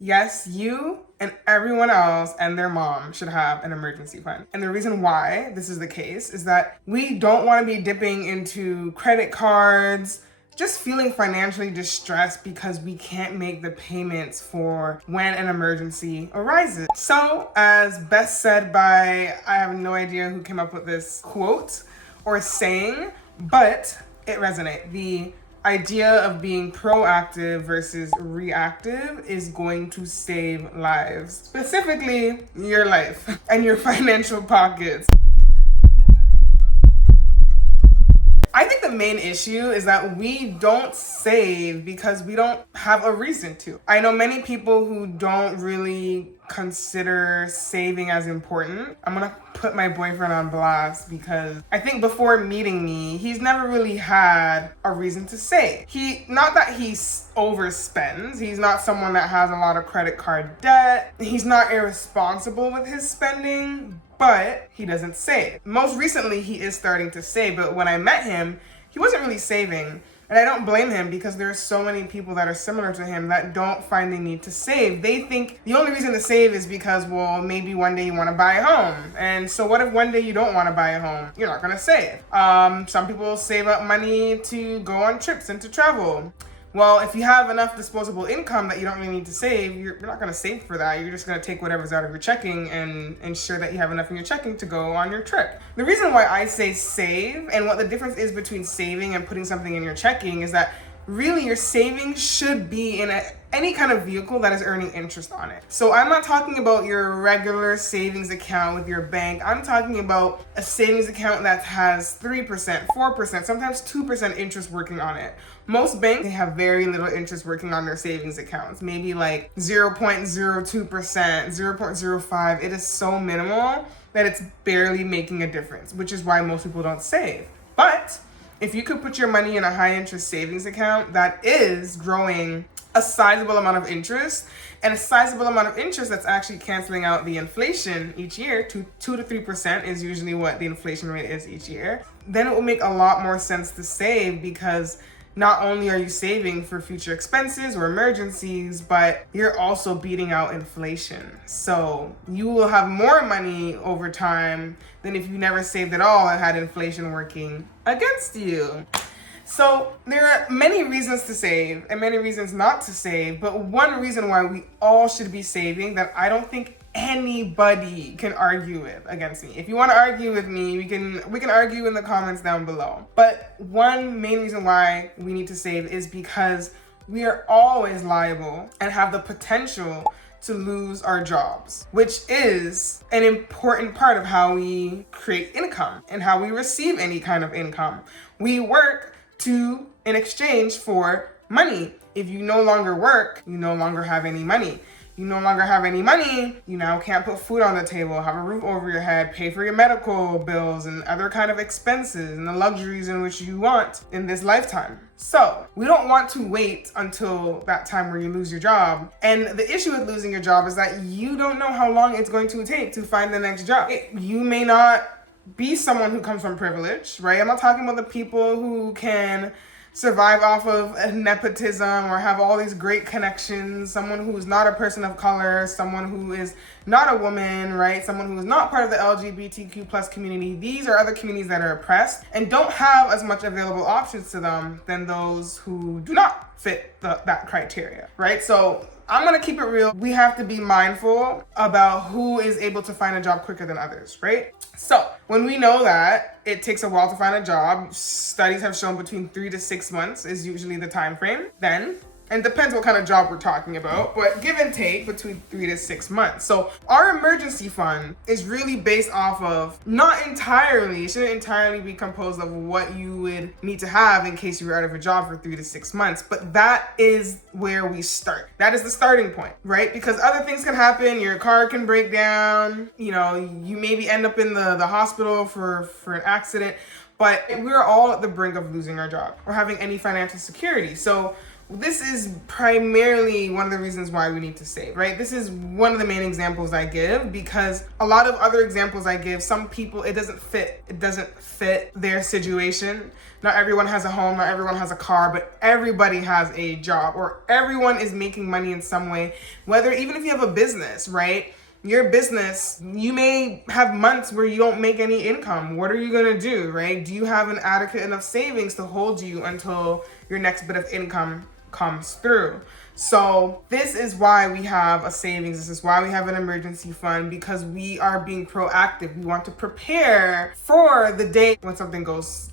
Yes, you and everyone else and their mom should have an emergency fund. And the reason why this is the case is that we don't want to be dipping into credit cards, just feeling financially distressed because we can't make the payments for when an emergency arises. So, as best said by, I have no idea who came up with this quote or saying, but it resonates. The idea of being proactive versus reactive is going to save lives, specifically your life and your financial pockets. I think the main issue is that we don't save because we don't have a reason to. I know many people who don't really consider saving as important. I'm gonna put my boyfriend on blast because I think before meeting me, he's never really had a reason to save. Not that he overspends, he's not someone that has a lot of credit card debt, he's not irresponsible with his spending, but he doesn't save. Most recently, he is starting to save, but when I met him, he wasn't really saving. And I don't blame him because there are so many people that are similar to him that don't find the need to save. They think the only reason to save is because, well, maybe one day you want to buy a home. And so what if one day you don't want to buy a home? You're not going to save. Some people save up money to go on trips and to travel. Well, if you have enough disposable income that you don't really need to save, you're not going to save for that. You're just going to take whatever's out of your checking and ensure that you have enough in your checking to go on your trip. The reason why I say save and what the difference is between saving and putting something in your checking is that really your savings should be in any kind of vehicle that is earning interest on it. So I'm not talking about your regular savings account with your bank. I'm talking about a savings account that has 3%, 4%, sometimes 2% interest working on it. Most banks, they have very little interest working on their savings accounts, maybe like 0.02%, 0.05. It is so minimal that it's barely making a difference, which is why most people don't save. But if you could put your money in a high interest savings account that is growing a sizable amount of interest, and a sizable amount of interest that's actually canceling out the inflation each year, 2 to 3% is usually what the inflation rate is each year, then it will make a lot more sense to save because not only are you saving for future expenses or emergencies, but you're also beating out inflation. So you will have more money over time than if you never saved at all and had inflation working against you. So there are many reasons to save and many reasons not to save, but one reason why we all should be saving that I don't think anybody can argue with against me. If you want to argue with me, we can argue in the comments down below. But one main reason why we need to save is because we are always liable and have the potential to lose our jobs, which is an important part of how we create income and how we receive any kind of income. We work in exchange for money. If you no longer work, you no longer have any money. You no longer have any money, you now can't put food on the table, have a roof over your head, pay for your medical bills and other kind of expenses and the luxuries in which you want in this lifetime. So we don't want to wait until that time where you lose your job. And the issue with losing your job is that you don't know how long it's going to take to find the next job. You may not be someone who comes from privilege, right? I'm not talking about the people who can survive off of nepotism or have all these great connections, someone who is not a person of color, someone who is not a woman, right? Someone who is not part of the LGBTQ plus community. These are other communities that are oppressed and don't have as much available options to them than those who do not fit that criteria, right? So I'm gonna keep it real. We have to be mindful about who is able to find a job quicker than others, right? So when we know that it takes a while to find a job, studies have shown between 3 to 6 months is usually the time frame, then, and depends what kind of job we're talking about, but give and take between 3 to 6 months. So our emergency fund is really based off of it shouldn't entirely be composed of what you would need to have in case you were out of a job for 3 to 6 months, but that is where we start. That is the starting point, right? Because other things can happen. Your car can break down, you maybe end up in the hospital for an accident, but we're all at the brink of losing our job or having any financial security. So this is primarily one of the reasons why we need to save, right? This is one of the main examples I give, because a lot of other examples I give, some people, it doesn't fit their situation. Not everyone has a home, not everyone has a car, but everybody has a job, or everyone is making money in some way, whether, even if you have a business, right? Your business, you may have months where you don't make any income. What are you gonna do, right? Do you have an adequate enough savings to hold you until your next bit of income comes through? So this is why we have a savings. This is why we have an emergency fund, because we are being proactive. We want to prepare for the day when something goes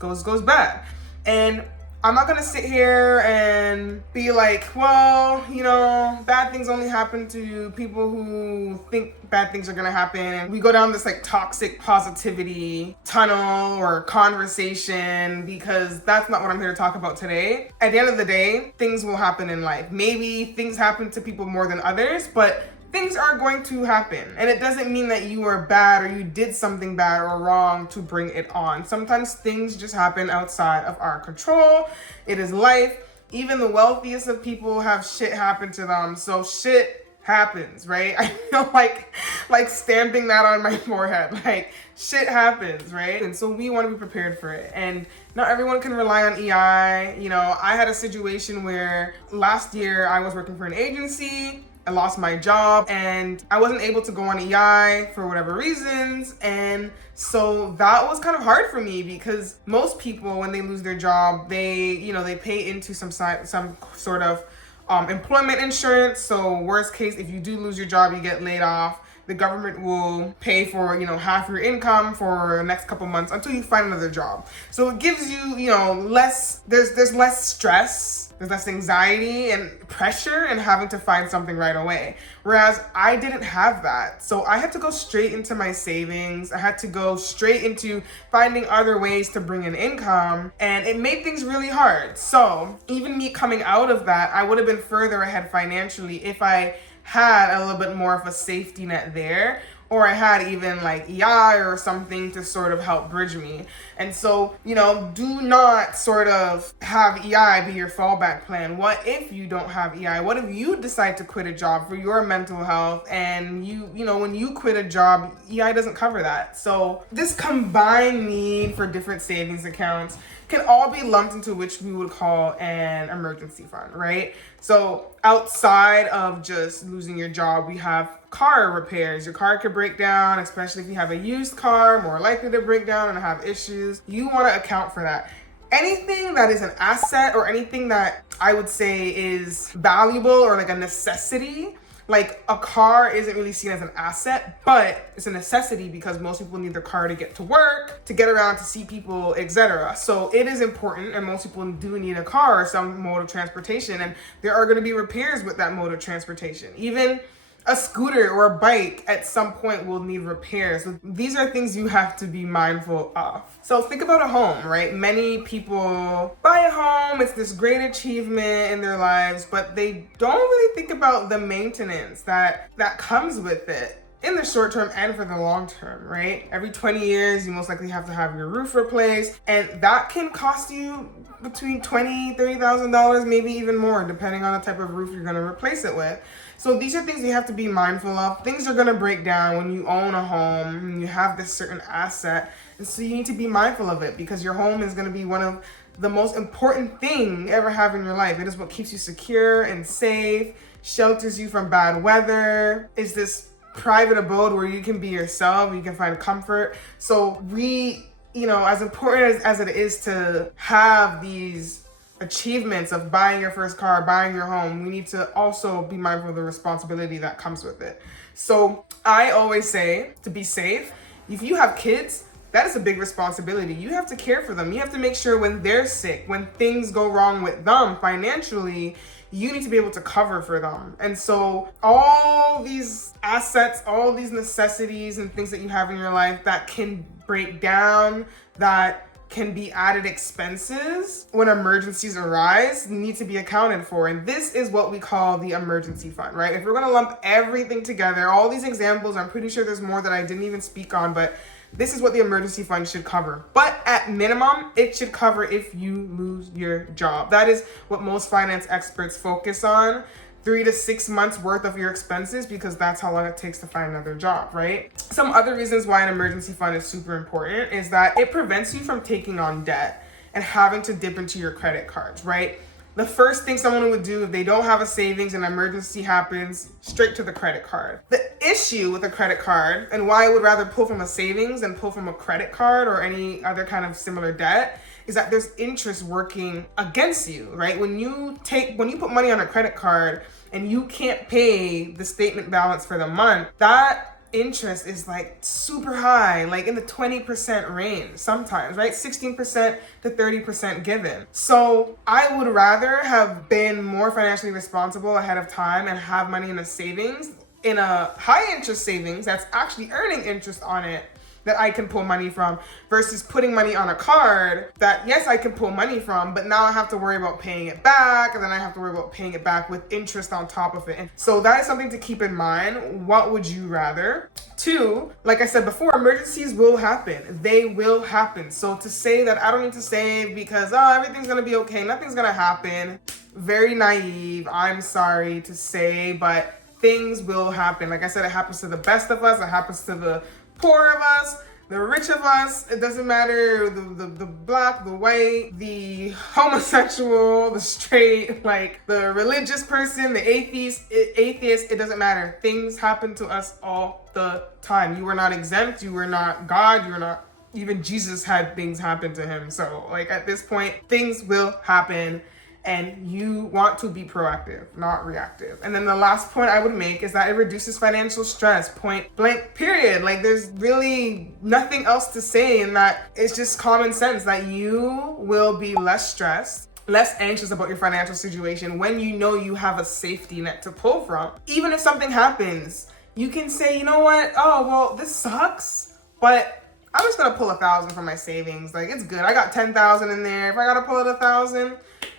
bad. And I'm not gonna sit here and be like, well, you know, bad things only happen to people who think bad things are gonna happen. We go down this like toxic positivity tunnel or conversation, because that's not what I'm here to talk about today. At the end of the day, things will happen in life. Maybe things happen to people more than others, but things are going to happen. And it doesn't mean that you are bad or you did something bad or wrong to bring it on. Sometimes things just happen outside of our control. It is life. Even the wealthiest of people have shit happen to them. So shit happens, right? I feel like stamping that on my forehead. Like, shit happens, right? And so we want to be prepared for it. And not everyone can rely on EI. You know, I had a situation where last year I was working for an agency. I lost my job and I wasn't able to go on EI for whatever reasons. And so that was kind of hard for me, because most people, when they lose their job, they pay into some sort of employment insurance. So worst case, if you do lose your job, you get laid off, the government will pay for, half your income for the next couple months until you find another job. So it gives you, there's less stress, there's less anxiety and pressure in having to find something right away. Whereas I didn't have that. So I had to go straight into my savings. I had to go straight into finding other ways to bring in income, and it made things really hard. So even me coming out of that, I would have been further ahead financially if I had a little bit more of a safety net there, or I had even like EI or something to sort of help bridge me. And so, do not sort of have EI be your fallback plan. What if you don't have EI? What if you decide to quit a job for your mental health, and when you quit a job, EI doesn't cover that? So this combined need for different savings accounts can all be lumped into which we would call an emergency fund, right? So outside of just losing your job, we have car repairs. Your car could break down, especially if you have a used car, more likely to break down and have issues. You want to account for that. Anything that is an asset, or anything that I would say is valuable or like a necessity, like a car isn't really seen as an asset, but it's a necessity because most people need their car to get to work, to get around, to see people, etc. So it is important, and most people do need a car or some mode of transportation, and there are going to be repairs with that mode of transportation. Even a scooter or a bike at some point will need repairs. So these are things you have to be mindful of. So think about a home, right? Many people buy a home, it's this great achievement in their lives, but they don't really think about the maintenance that comes with it in the short term and for the long term, right? Every 20 years, you most likely have to have your roof replaced, and that can cost you between $20,000, $30,000, maybe even more, depending on the type of roof you're gonna replace it with. So these are things you have to be mindful of. Things are gonna break down when you own a home, and you have this certain asset, and so you need to be mindful of it, because your home is gonna be one of the most important thing you ever have in your life. It is what keeps you secure and safe, shelters you from bad weather, is this private abode where you can be yourself, you can find comfort. So we, as important as it is to have these achievements of buying your first car, buying your home, we need to also be mindful of the responsibility that comes with it. So I always say, to be safe, if you have kids, that is a big responsibility. You have to care for them. You have to make sure when they're sick, when things go wrong with them financially, you need to be able to cover for them. And so all these assets, all these necessities and things that you have in your life that can break down, that can be added expenses when emergencies arise, need to be accounted for. And this is what we call the emergency fund, right? If we're gonna lump everything together, all these examples, I'm pretty sure there's more that I didn't even speak on, but this is what the emergency fund should cover. But at minimum, it should cover if you lose your job. That is what most finance experts focus on. 3 to 6 months worth of your expenses, because that's how long it takes to find another job, right? Some other reasons why an emergency fund is super important is that it prevents you from taking on debt and having to dip into your credit cards, right? The first thing someone would do if they don't have a savings and an emergency happens, straight to the credit card. The issue with a credit card, and why I would rather pull from a savings than pull from a credit card or any other kind of similar debt, is that there's interest working against you, right? When you put money on a credit card and you can't pay the statement balance for the month, that interest is like super high, like in the 20% range sometimes, right? 16% to 30% given. So I would rather have been more financially responsible ahead of time and have money in a savings, in a high interest savings that's actually earning interest on it, that I can pull money from, versus putting money on a card that, yes, I can pull money from, but now I have to worry about paying it back, and then I have to worry about paying it back with interest on top of it. And so that is something to keep in mind. What would you rather? 2, like I said before, emergencies will happen. They will happen. So to say that I don't need to save because, everything's gonna be okay, nothing's gonna happen, very naive, I'm sorry to say, but things will happen. Like I said, it happens to the best of us, it happens to the poor of us, the rich of us, it doesn't matter, the black, the white, the homosexual, the straight, like the religious person, the atheist, it doesn't matter. Things happen to us all the time. You were not exempt, you were not God, you were not, even Jesus had things happen to him. So like at this point, things will happen. And you want to be proactive, not reactive. And then the last point I would make is that it reduces financial stress, point blank, period. Like there's really nothing else to say in that. It's just common sense that you will be less stressed, less anxious about your financial situation when you know you have a safety net to pull from. Even if something happens, you can say, you know what? Oh, well, this sucks, but I'm just gonna pull 1,000 from my savings. Like it's good. I got 10,000 in there. If I gotta pull out 1,000,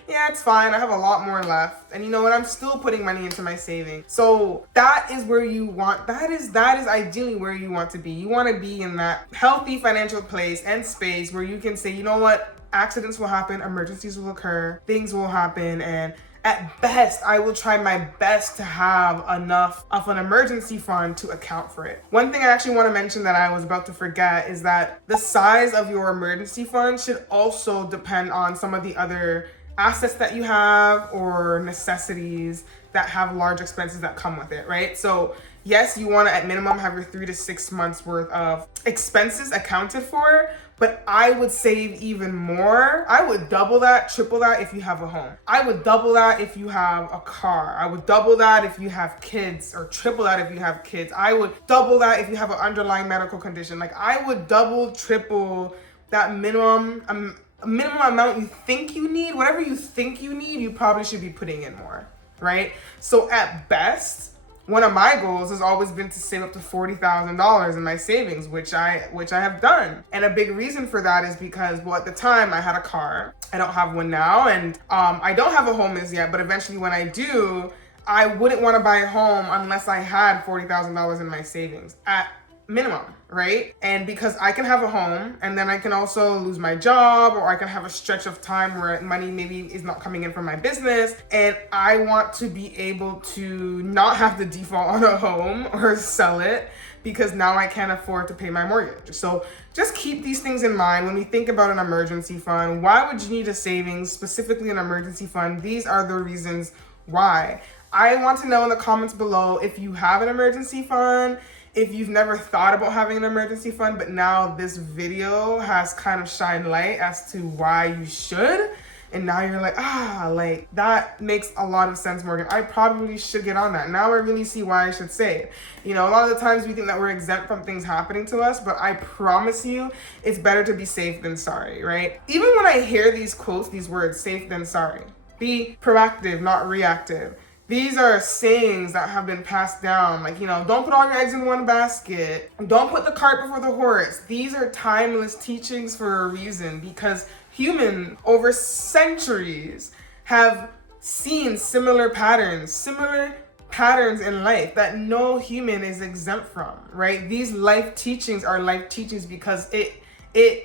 yeah, it's fine. I have a lot more left. And you know what? I'm still putting money into my savings. So that is where you want, that is ideally where you want to be. You want to be in that healthy financial place and space where you can say, you know what? Accidents will happen, emergencies will occur, things will happen, and at best, I will try my best to have enough of an emergency fund to account for it. One thing I actually want to mention that I was about to forget is that the size of your emergency fund should also depend on some of the other assets that you have or necessities that have large expenses that come with it, right? So yes, you want to at minimum have your 3 to 6 months worth of expenses accounted for, but I would save even more. I would double that, triple that if you have a home. I would double that if you have a car. I would double that if you have kids, or triple that if you have kids. I would double that if you have an underlying medical condition. Like I would double, triple that minimum amount you think you need. Whatever you think you need, you probably should be putting in more, right? So at best, one of my goals has always been to save up to $40,000 in my savings, which I have done. And a big reason for that is because, well, at the time I had a car. I don't have one now, and I don't have a home as yet, but eventually when I do, I wouldn't want to buy a home unless I had $40,000 in my savings at minimum, right? And because I can have a home and then I can also lose my job, or I can have a stretch of time where money maybe is not coming in from my business, and I want to be able to not have to default on a home or sell it because now I can't afford to pay my mortgage. So just keep these things in mind when we think about an emergency fund. Why would you need a savings, specifically an emergency fund? These are the reasons why. I want to know in the comments below if you have an emergency fund, if you've never thought about having an emergency fund, but now this video has kind of shined light as to why you should. And now you're like, like that makes a lot of sense, Morgan. I probably should get on that. Now I really see why I should save. You know, a lot of the times we think that we're exempt from things happening to us, but I promise you, it's better to be safe than sorry, right? Even when I hear these quotes, these words, safe than sorry, be proactive, not reactive. These are sayings that have been passed down. Like, you know, don't put all your eggs in one basket. Don't put the cart before the horse. These are timeless teachings for a reason, because humans over centuries have seen similar patterns patterns in life that no human is exempt from, right? These life teachings are life teachings because it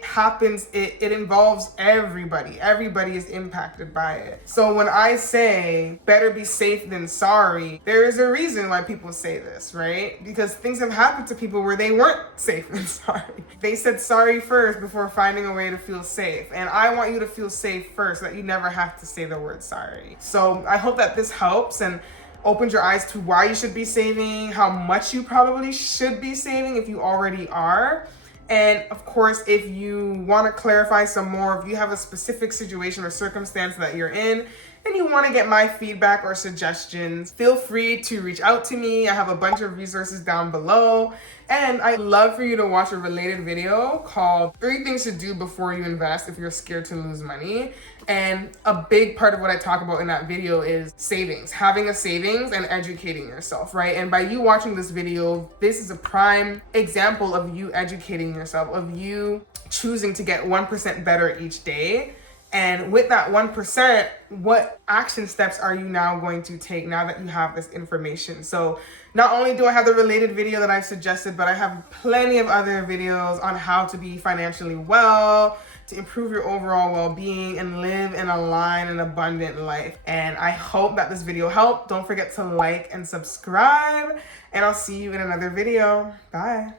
happens, it involves everybody. Everybody is impacted by it. So when I say better be safe than sorry, there is a reason why people say this, right? Because things have happened to people where they weren't safe than sorry. They said sorry first before finding a way to feel safe. And I want you to feel safe first so that you never have to say the word sorry. So I hope that this helps and opens your eyes to why you should be saving, how much you probably should be saving if you already are. And of course, if you want to clarify some more, if you have a specific situation or circumstance that you're in and you want to get my feedback or suggestions, feel free to reach out to me. I have a bunch of resources down below. And I'd love for you to watch a related video called 3 Things to Do Before You Invest If You're Scared to Lose Money. And a big part of what I talk about in that video is savings, having a savings and educating yourself, right? And by you watching this video, this is a prime example of you educating yourself, of you choosing to get 1% better each day. And with that 1%, what action steps are you now going to take now that you have this information? So not only do I have the related video that I've suggested, but I have plenty of other videos on how to be financially well, to improve your overall well-being and live an aligned and abundant life. And I hope that this video helped. Don't forget to like and subscribe, and I'll see you in another video. Bye.